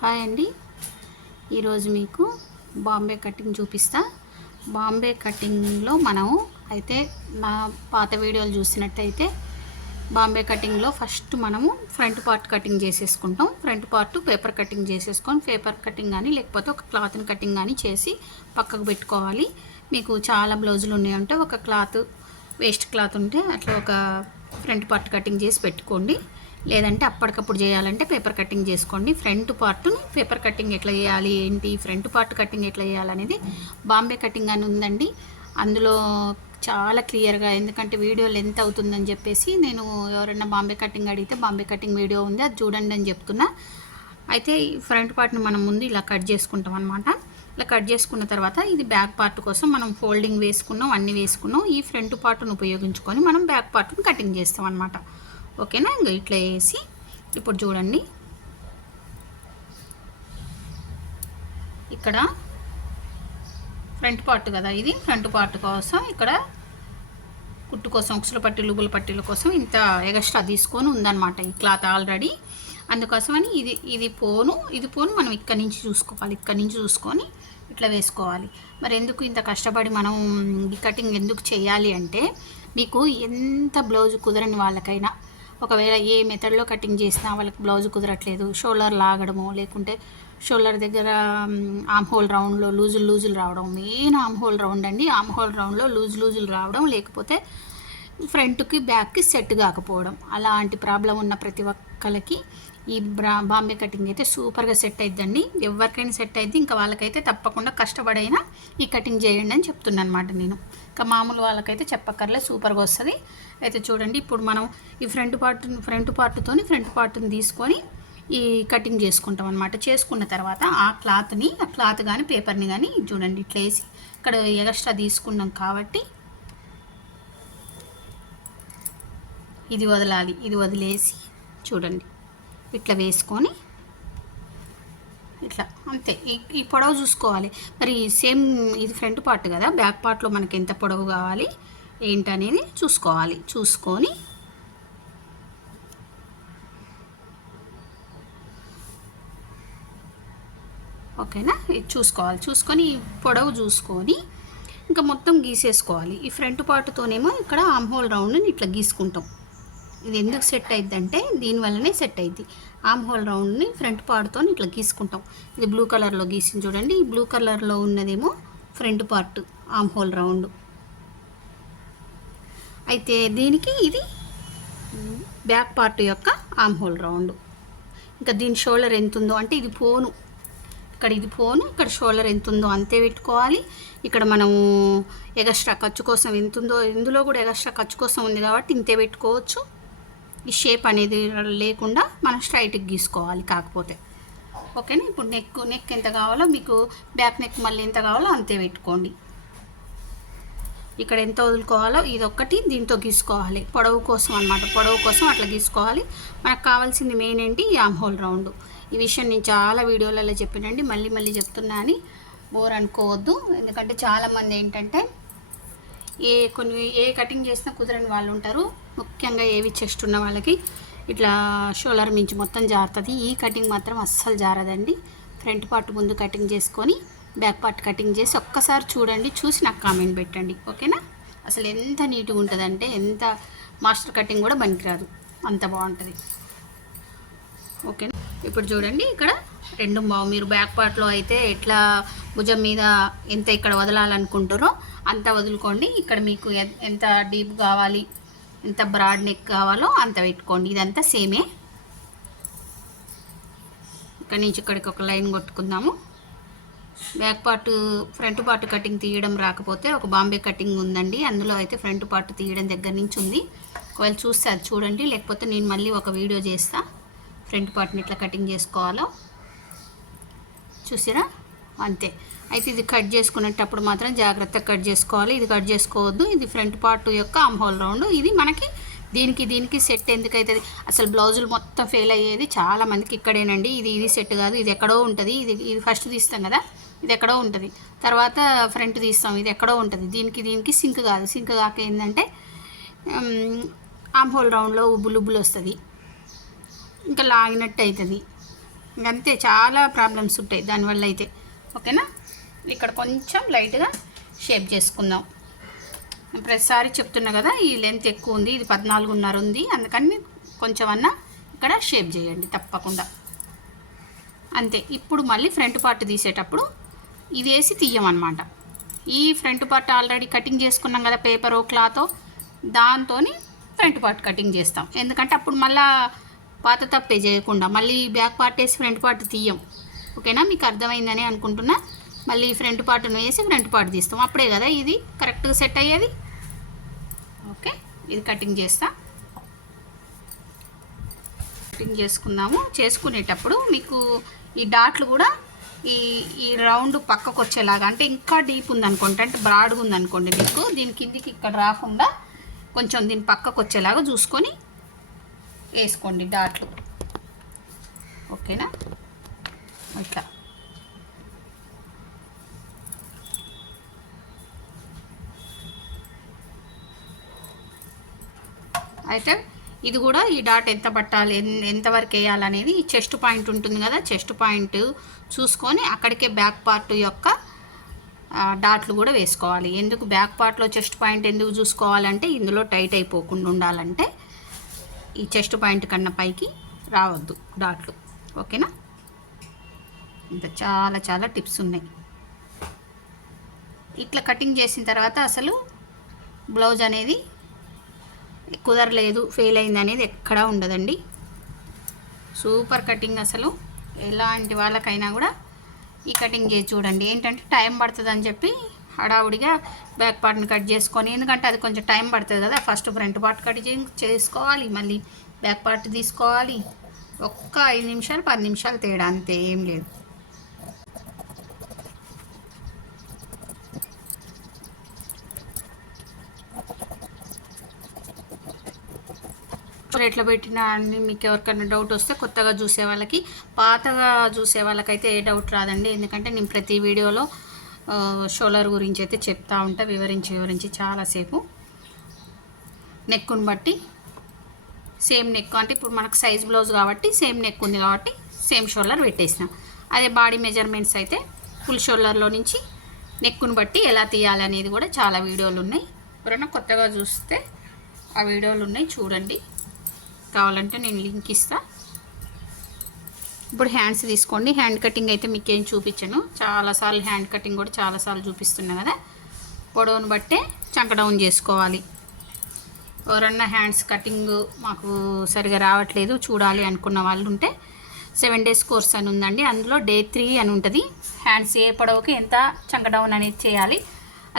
Hi అండి. ఈరోజు మీకు బాంబే కటింగ్ చూపిస్తా. బాంబే కటింగ్లో మనం అయితే నా పాత వీడియోలు చూసినట్టయితే బాంబే కటింగ్లో ఫస్ట్ మనము ఫ్రంట్ పార్ట్ కటింగ్ చేసేసుకుంటాం. ఫ్రంట్ పార్ట్ పేపర్ కటింగ్ చేసేసుకొని పేపర్ కటింగ్ కానీ లేకపోతే ఒక క్లాత్ని కటింగ్ కానీ చేసి పక్కకు పెట్టుకోవాలి. మీకు చాలా బ్లౌజులు ఉన్నాయంటే ఒక క్లాత్ వేస్ట్ క్లాత్ ఉంటే అట్లా ఒక ఫ్రంట్ పార్ట్ కటింగ్ చేసి పెట్టుకోండి. లేదంటే అప్పటికప్పుడు చేయాలంటే పేపర్ కటింగ్ చేసుకోండి. ఫ్రంట్ పార్ట్ని పేపర్ కటింగ్ ఎట్లా చేయాలి ఏంటి, ఫ్రంట్ పార్ట్ కటింగ్ ఎట్లా చేయాలనేది బాంబే కటింగ్ అని ఉందండి. అందులో చాలా క్లియర్గా, ఎందుకంటే వీడియో లెంత్ అవుతుందని చెప్పేసి నేను ఎవరైనా బాంబే కటింగ్ అడిగితే బాంబే కటింగ్ వీడియో ఉంది అది చూడండి అని చెప్తున్నా. అయితే ఈ ఫ్రంట్ పార్ట్ని మనం ముందు ఇలా కట్ చేసుకుంటాం అనమాట. ఇలా కట్ చేసుకున్న తర్వాత ఇది బ్యాక్ పార్ట్ కోసం మనం ఫోల్డింగ్ వేసుకున్నాం, అన్నీ వేసుకున్నాం. ఈ ఫ్రంట్ పార్ట్ను ఉపయోగించుకొని మనం బ్యాక్ పార్ట్ని కటింగ్ చేస్తాం అనమాట. ఓకేనా? ఇంకా ఇట్లా వేసి ఇప్పుడు చూడండి, ఇక్కడ ఫ్రంట్ పార్ట్ కదా, ఇది ఫ్రంట్ పార్ట్ కోసం ఇక్కడ కుట్టు కోసం ఉక్సుల పట్టీలు ఉబ్బుల పట్టీల కోసం ఇంత ఎగస్ట్రా తీసుకొని ఉందన్నమాట ఈ క్లాత్ ఆల్రెడీ. అందుకోసమని ఇది పోను మనం ఇక్కడి నుంచి చూసుకోవాలి. ఇక్కడి నుంచి చూసుకొని ఇట్లా వేసుకోవాలి. మరి ఎందుకు ఇంత కష్టపడి మనం ఈ కటింగ్ ఎందుకు చేయాలి అంటే, మీకు ఎంత బ్లౌజ్ కుదరని వాళ్ళకైనా, ఒకవేళ ఏ మెథడ్లో కటింగ్ చేసినా వాళ్ళకి బ్లౌజ్ కుదరట్లేదు, షోల్డర్ లాగడము, లేకుంటే షోల్డర్ దగ్గర ఆమ్ హోల్ రౌండ్లో లూజులు రావడం, మెయిన్ ఆమ్ హోల్ రౌండ్ అండి. ఆమ్ హోల్ రౌండ్లో లూజులు రావడం, లేకపోతే ఫ్రంట్కి బ్యాక్కి సెట్ కాకపోవడం, అలాంటి ప్రాబ్లం ఉన్న ప్రతి ఒక్కరికి ఈ బాంబే కటింగ్ అయితే సూపర్గా సెట్ అయిద్దండి. ఎవరికైనా సెట్ అయింది. ఇంకా వాళ్ళకైతే తప్పకుండా కష్టపడైనా ఈ కటింగ్ చేయండి అని చెప్తున్నాను అనమాట నేను. ఇంకా మామూలు వాళ్ళకైతే చెప్పక్కర్లే, సూపర్గా వస్తుంది. అయితే చూడండి, ఇప్పుడు మనం ఈ ఫ్రంట్ పార్ట్ని తీసుకొని ఈ కటింగ్ చేసుకుంటాం అనమాట. చేసుకున్న తర్వాత ఆ క్లాత్ కానీ పేపర్ని కానీ చూడండి ఇట్లా వేసి ఇక్కడ ఎగస్ట్రా తీసుకున్నాం కాబట్టి ఇది వదలాలి. ఇది వదిలేసి చూడండి ఇట్లా వేసుకొని ఇట్లా అంతే. ఈ పొడవు చూసుకోవాలి. మరి సేమ్ ఇది ఫ్రంట్ పార్ట్ కదా, బ్యాక్ పార్ట్లో మనకి ఎంత పొడవు కావాలి ఏంటనేది చూసుకొని ఓకేనా, ఇది చూసుకొని పొడవు చూసుకొని ఇంకా మొత్తం గీసేసుకోవాలి. ఈ ఫ్రంట్ పార్ట్తోనేమో ఇక్కడ ఆమ్ హోల్ రౌండ్ని ఇట్లా గీసుకుంటాం. ఇది ఎందుకు సెట్ అయిద్దంటే దీనివల్లనే సెట్ అయింది. ఆమ్ హోల్ రౌండ్ని ఫ్రంట్ పార్ట్తో ఇట్లా గీసుకుంటాం. ఇది బ్లూ కలర్లో గీసింది చూడండి. ఈ బ్లూ కలర్లో ఉన్నదేమో front part arm hole round. అయితే దీనికి ఇది బ్యాక్ పార్ట్ యొక్క ఆమ్ హోల్ రౌండ్. ఇంకా దీని షోల్డర్ ఎంత ఉందో అంటే ఇది పోను, ఇక్కడ షోల్డర్ ఎంత ఉందో అంతే పెట్టుకోవాలి. ఇక్కడ మనము ఎగస్ట్రా ఖర్చు కోసం ఎంత ఉందో, ఇందులో కూడా ఎగస్ట్రా ఖర్చు కోసం ఉంది కాబట్టి ఇంతే పెట్టుకోవచ్చు. ఈ షేప్ అనేది లేకుండా మనం స్ట్రైట్కి గీసుకోవాలి కాకపోతే. ఓకేనా? ఇప్పుడు నెక్ ఎంత కావాలో మీకు, బ్యాక్ నెక్ మళ్ళీ ఎంత కావాలో అంతే పెట్టుకోండి. ఇక్కడ ఎంత వదులుకోవాలో ఇదొక్కటి దీంతో గీసుకోవాలి. పొడవు కోసం అనమాట, పొడవు కోసం అట్లా గీసుకోవాలి. మనకు కావాల్సింది మెయిన్ ఏంటి, ఈ ఆమ్ హోల్ రౌండ్. ఈ విషయం నేను చాలా వీడియోలలో చెప్పినండి, మళ్ళీ చెప్తున్నా అని బోర్ అనుకోవద్దు. ఎందుకంటే చాలామంది ఏంటంటే ఏ కటింగ్ చేసినా కుదరని వాళ్ళు ఉంటారు. ముఖ్యంగా ఏవి చెస్ట్ ఉన్న వాళ్ళకి ఇట్లా షోల్డర్ మించి మొత్తం జారుతుంది. ఈ కటింగ్ మాత్రం అస్సలు జారదండి. ఫ్రంట్ పార్ట్ ముందు కటింగ్ చేసుకొని బ్యాక్ పార్ట్ కటింగ్ చేసి ఒక్కసారి చూడండి, చూసి నాకు కామెంట్ పెట్టండి. ఓకేనా? అసలు ఎంత నీట్గా ఉంటుందంటే, ఎంత మాస్టర్ కటింగ్ కూడా పనికిరాదు, అంత బాగుంటుంది. ఓకేనా? ఇప్పుడు చూడండి, ఇక్కడ మీరు బ్యాక్ పార్ట్లో అయితే ఎట్లా భుజం మీద ఎంత ఇక్కడ వదలాలనుకుంటారో అంత వదులుకోండి. ఇక్కడ మీకు ఎంత డీప్ కావాలి, ఎంత బ్రాడ్ నెక్ కావాలో అంత పెట్టుకోండి. ఇదంతా సేమే. ఇక్కడ నుంచి ఇక్కడికి ఒక లైన్ కొట్టుకుందాము. Back part front part cutting తీయడం రాకపోతే ఒక బాంబే కటింగ్ ఉందండి, అందులో అయితే ఫ్రంట్ పార్ట్ తీయడం దగ్గర నుంచి ఉంది. ఒకవేళ చూస్తే అది చూడండి, లేకపోతే నేను మళ్ళీ ఒక వీడియో చేస్తా ఫ్రంట్ పార్ట్ని ఇట్లా కటింగ్ చేసుకోవాలో. చూసారా? అంతే. అయితే ఇది కట్ చేసుకునేటప్పుడు మాత్రం జాగ్రత్తగా కట్ చేసుకోవాలి. ఇది కట్ చేసుకోవద్దు. ఇది ఫ్రంట్ పార్ట్ యొక్క ఆమ్ హోల్ రౌండ్. ఇది మనకి దీనికి సెట్ ఎందుకు అవుతుంది, అసలు బ్లౌజులు మొత్తం ఫెయిల్ అయ్యేది చాలామందికి ఇక్కడేనండి. ఇది సెట్ కాదు, ఇది ఎక్కడో ఉంటుంది. ఇది ఫస్ట్ తీస్తాం కదా, ఇది ఎక్కడో ఉంటుంది. తర్వాత ఫ్రంట్ తీస్తాం, ఇది ఎక్కడో ఉంటుంది. దీనికి సింక్ కాదు. సింక్ కాక ఏంటంటే ఆమ్ హోల్ రౌండ్లో ఉబ్బులు వస్తుంది, ఇంకా లాగినట్టు అవుతుంది. ఇంకంతే, చాలా ప్రాబ్లమ్స్ ఉంటాయి దానివల్ల అయితే. ఓకేనా, ఇక్కడ కొంచెం లైట్గా షేప్ చేసుకుందాం. ప్రతిసారి చెప్తున్నా కదా, ఈ లెంత్ ఎక్కువ ఉంది, ఇది 14.5 ఉంది, అందుకని కొంచెం అన్నా ఇక్కడ షేప్ చేయండి తప్పకుండా. అంతే. ఇప్పుడు మళ్ళీ ఫ్రంట్ పార్ట్ తీసేటప్పుడు ఇది వేసి తీయమన్నమాట. ఈ ఫ్రంట్ పార్ట్ ఆల్రెడీ కటింగ్ చేసుకున్నాం కదా పేపరో క్లాతో, దాంతో ఫ్రంట్ పార్ట్ కటింగ్ చేస్తాం. ఎందుకంటే అప్పుడు మళ్ళీ పాత తప్పే చేయకుండా మళ్ళీ బ్యాక్ పార్ట్ వేసి ఫ్రంట్ పార్ట్ తీయం. ఓకేనా, మీకు అర్థమైందని అనుకుంటున్నా. మళ్ళీ ఫ్రంట్ పార్ట్ను వేసి ఫ్రంట్ పార్ట్ తీస్తాం, అప్పుడే కదా ఇది కరెక్ట్గా సెట్ అయ్యేది. ఓకే, ఇది కటింగ్ చేస్తా. కటింగ్ చేసుకుందాము. చేసుకునేటప్పుడు మీకు ఈ డాట్లు కూడా ఈ రౌండ్ పక్కకు వచ్చేలాగా, అంటే ఇంకా డీప్ ఉందనుకోండి, అంటే బ్రాడ్గా ఉందనుకోండి, మీకు దీని కిందికి ఇక్కడ రాకుండా కొంచెం దీని పక్కకు వచ్చేలాగా చూసుకొని వేసుకోండి డాట్లు. ఓకేనా, ఇట్లా. అయితే ఇది కూడా ఈ డాట్ ఎంత పట్టాలి, ఎంతవరకు వేయాలనేది ఈ చెస్ట్ పాయింట్ ఉంటుంది కదా, చెస్ట్ పాయింట్ చూసుకొని అక్కడికే బ్యాక్ పార్ట్ యొక్క డాట్లు కూడా వేసుకోవాలి. ఎందుకు బ్యాక్ పార్ట్లో చెస్ట్ పాయింట్ ఎందుకు చూసుకోవాలంటే, ఇందులో టైట్ అయిపోకుండా ఉండాలంటే ఈ చెస్ట్ పాయింట్ కన్నా పైకి రావద్దు డాట్లు. ఓకేనా, ఇంకా చాలా చాలా టిప్స్ ఉన్నాయి. ఇట్లా కటింగ్ చేసిన తర్వాత అసలు బ్లౌజ్ అనేది కుదరలేదు, ఫెయిల్ అయింది అనేది ఎక్కడా ఉండదండి. Super cutting. అసలు ఎలాంటి వాళ్ళకైనా కూడా ఈ కటింగ్ చేసి చూడండి. ఏంటంటే టైం పడుతుంది అని చెప్పి హడావుడిగా బ్యాక్ పార్ట్ని కట్ చేసుకొని, ఎందుకంటే అది కొంచెం టైం పడుతుంది కదా, ఫస్ట్ ఫ్రంట్ పార్ట్ కటింగ్ చేసుకోవాలి, మళ్ళీ బ్యాక్ పార్ట్ తీసుకోవాలి. ఒక్క 5 నిమిషాలు 10 నిమిషాలు తేడా, అంతే, ఏం లేదు. ఎట్లా పెట్టినా అని మీకు ఎవరికైనా డౌట్ వస్తే, కొత్తగా చూసే వాళ్ళకి, పాతగా చూసే వాళ్ళకైతే ఏ డౌట్ రాదండి. ఎందుకంటే నేను ప్రతి వీడియోలో షోల్డర్ గురించి అయితే చెప్తా ఉంటా, వివరించి చాలాసేపు. నెక్కుని బట్టి సేమ్ నెక్, అంటే ఇప్పుడు మనకు సైజ్ బ్లౌజ్ కాబట్టి సేమ్ నెక్ ఉంది కాబట్టి సేమ్ షోల్డర్ పెట్టేసిన. అదే బాడీ మెజర్మెంట్స్ అయితే ఫుల్ షోల్డర్లో నుంచి నెక్కుని బట్టి ఎలా తీయాలనేది కూడా చాలా వీడియోలు ఉన్నాయి. ఎవరైనా కొత్తగా చూస్తే ఆ వీడియోలు ఉన్నాయి, చూడండి. కావాలంటే నేను లింక్ ఇస్తా. ఇప్పుడు హ్యాండ్స్ తీసుకోండి. హ్యాండ్ కటింగ్ అయితే మీకు ఏం చూపించాను, చాలాసార్లు హ్యాండ్ కటింగ్ కూడా చాలాసార్లు చూపిస్తున్నా కదా. పొడవును బట్టే చంక డౌన్ చేసుకోవాలి. ఎవరన్నా హ్యాండ్స్ కటింగ్ మాకు సరిగా రావట్లేదు చూడాలి అనుకున్న వాళ్ళు ఉంటే 7 days కోర్స్ అని ఉందండి. అందులో Day 3 అని ఉంటుంది. హ్యాండ్స్ ఏ పొడవుకి ఎంత చంక డౌన్ అనేది చేయాలి,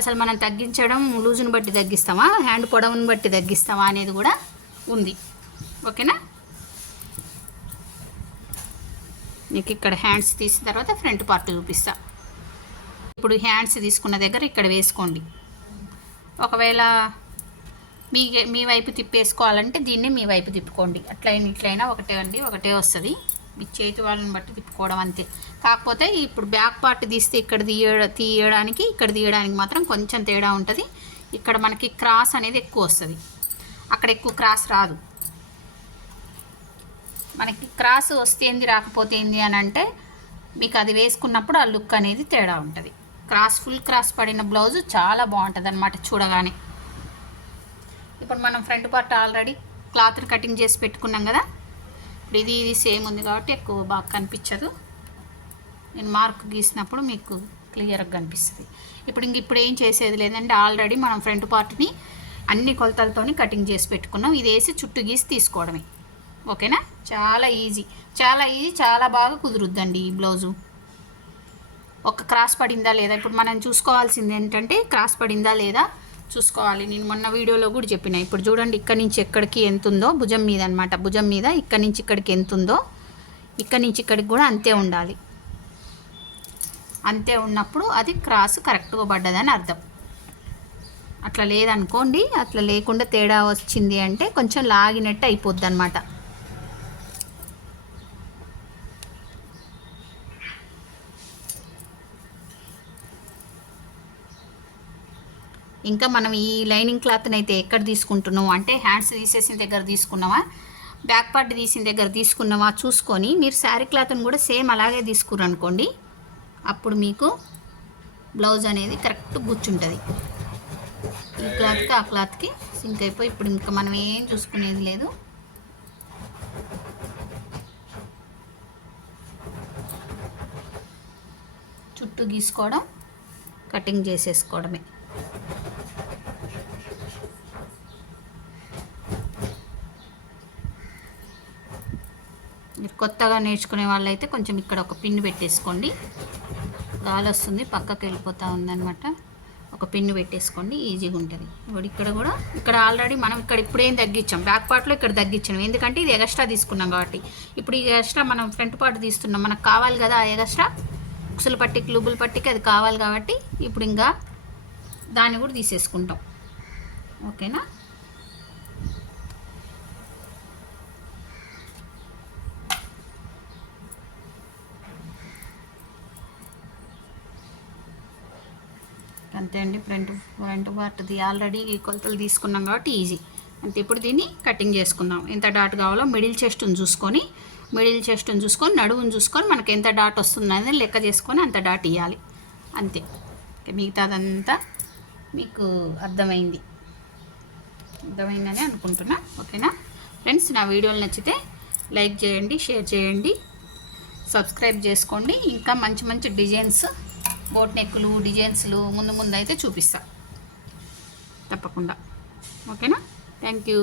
అసలు మనం తగ్గించడం లూజుని బట్టి తగ్గిస్తామా, హ్యాండ్ పొడవుని బట్టి తగ్గిస్తామా అనేది కూడా ఉంది. ఓకేనా, మీకు ఇక్కడ హ్యాండ్స్ తీసిన తర్వాత ఫ్రంట్ పార్ట్ చూపిస్తా. ఇప్పుడు హ్యాండ్స్ తీసుకున్న దగ్గర ఇక్కడ వేసుకోండి. ఒకవేళ మీ వైపు తిప్పేసుకోవాలంటే దీన్ని మీ వైపు తిప్పుకోండి. అట్లయినా ఇట్లయినా ఒకటే అండి, ఒకటే వస్తుంది. మీ చేతి వాళ్ళని బట్టి తిప్పుకోవడం అంతే. కాకపోతే ఇప్పుడు బ్యాక్ పార్ట్ తీస్తే ఇక్కడ తీయడానికి ఇక్కడ తీయడానికి మాత్రం కొంచెం తేడా ఉంటుంది. ఇక్కడ మనకి క్రాస్ అనేది ఎక్కువ వస్తుంది, అక్కడ ఎక్కువ క్రాస్ రాదు. మనకి క్రాస్ వస్తే ఏంది, రాకపోతే ఏంది అని అంటే, మీకు అది వేసుకున్నప్పుడు ఆ లుక్ అనేది తేడా ఉంటుంది. ఫుల్ క్రాస్ పడిన బ్లౌజ్ చాలా బాగుంటుంది అన్నమాట చూడగానే. ఇప్పుడు మనం ఫ్రంట్ పార్ట్ ఆల్రెడీ క్లాత్ని కటింగ్ చేసి పెట్టుకున్నాం కదా. ఇప్పుడు ఇది సేమ్ ఉంది కాబట్టి ఎక్కువ బాగా కనిపించదు, నేను మార్క్ గీసినప్పుడు మీకు క్లియర్గా కనిపిస్తుంది. ఇప్పుడు ఏం చేసేది లేదంటే, ఆల్రెడీ మనం ఫ్రంట్ పార్ట్ని అన్ని కొలతలతోని కటింగ్ చేసి పెట్టుకున్నాం. ఇది వేసి చుట్టూ గీసి తీసుకోవడమే. ఓకేనా, చాలా ఈజీ, చాలా బాగా కుదురుద్దండి ఈ బ్లౌజు. ఒక క్రాస్ పడిందా లేదా, ఇప్పుడు మనం చూసుకోవాల్సింది ఏంటంటే క్రాస్ పడిందా లేదా చూసుకోవాలి. నేను మొన్న వీడియోలో కూడా చెప్పిన. ఇప్పుడు చూడండి, ఇక్కడి నుంచి ఎక్కడికి ఎంత ఉందో, భుజం మీద అనమాట, భుజం మీద ఇక్కడి నుంచి ఇక్కడికి ఎంత ఉందో, ఇక్కడి నుంచి ఇక్కడికి కూడా అంతే ఉండాలి. అంతే ఉన్నప్పుడు అది క్రాస్ కరెక్ట్గా పడ్డదని అర్థం. అట్లా లేదనుకోండి, అట్లా లేకుండా తేడా వచ్చింది అంటే కొంచెం లాగినట్టు అయిపోద్ది అనమాట. ఇంకా మనం ఈ లైనింగ్ క్లాత్ని అయితే ఎక్కడ తీసుకుంటున్నాం అంటే, హ్యాండ్స్ తీసేసిన దగ్గర తీసుకున్నామా, బ్యాక్ పార్ట్ తీసిన దగ్గర తీసుకున్నామా చూసుకొని మీరు శారీ క్లాత్ని కూడా సేమ్ అలాగే తీసుకురనుకోండి, అప్పుడు మీకు బ్లౌజ్ అనేది కరెక్ట్ కూర్చుంటుంది. ఈ క్లాత్కి ఆ క్లాత్కి సింక్ అయిపోయి ఇప్పుడు ఇంకా మనం ఏం చూసుకునేది లేదు. చుట్టూ గీసుకోవడం, కటింగ్ చేసేసుకోవడమే. మీరు కొత్తగా నేర్చుకునే వాళ్ళైతే కొంచెం ఇక్కడ ఒక పిన్ పెట్టేసుకోండి, గాలి వస్తుంది పక్కకి వెళ్ళిపోతూ ఉందన్నమాట. ఒక పిన్ పెట్టేసుకోండి, ఈజీగా ఉంటుంది. ఇప్పుడు ఇక్కడ కూడా ఇక్కడ ఆల్రెడీ మనం ఇక్కడ ఇప్పుడేం తగ్గించాం, బ్యాక్ పార్ట్లో ఇక్కడ తగ్గించాం, ఎందుకంటే ఇది ఎగస్ట్రా తీసుకున్నాం కాబట్టి. ఇప్పుడు ఈ ఎగస్ట్రా మనం ఫ్రంట్ పార్ట్ తీస్తున్నాం, మనకు కావాలి కదా ఆ ఎగస్ట్రా ఉక్సుల పట్టికి లూబుల పట్టికి అది కావాలి కాబట్టి ఇప్పుడు ఇంకా దాన్ని కూడా తీసేసుకుంటాం. ఓకేనా? అంతే అండి. ఫ్రంట్ పార్ట్ది ఆల్రెడీ కొలతలు తీసుకున్నాం కాబట్టి ఈజీ అంతే. ఇప్పుడు దీన్ని కటింగ్ చేసుకుందాం. ఎంత డాట్ కావాలో మిడిల్ చెస్ట్ని చూసుకొని నడువుని చూసుకొని మనకి ఎంత డాట్ వస్తుందని లెక్క చేసుకొని అంత డాట్ ఇవ్వాలి అంతే. మిగతాదంతా మీకు అర్థమైందని అనుకుంటున్నా. ఓకేనా ఫ్రెండ్స్? నా వీడియోలు నచ్చితే లైక్ చేయండి, షేర్ చేయండి, సబ్స్క్రైబ్ చేసుకోండి. ఇంకా మంచి మంచి డిజైన్స్, బోట్ నెక్కులు డిజైన్స్లు ముందు అయితే చూపిస్తా తప్పకుండా. ఓకేనా? Thank you.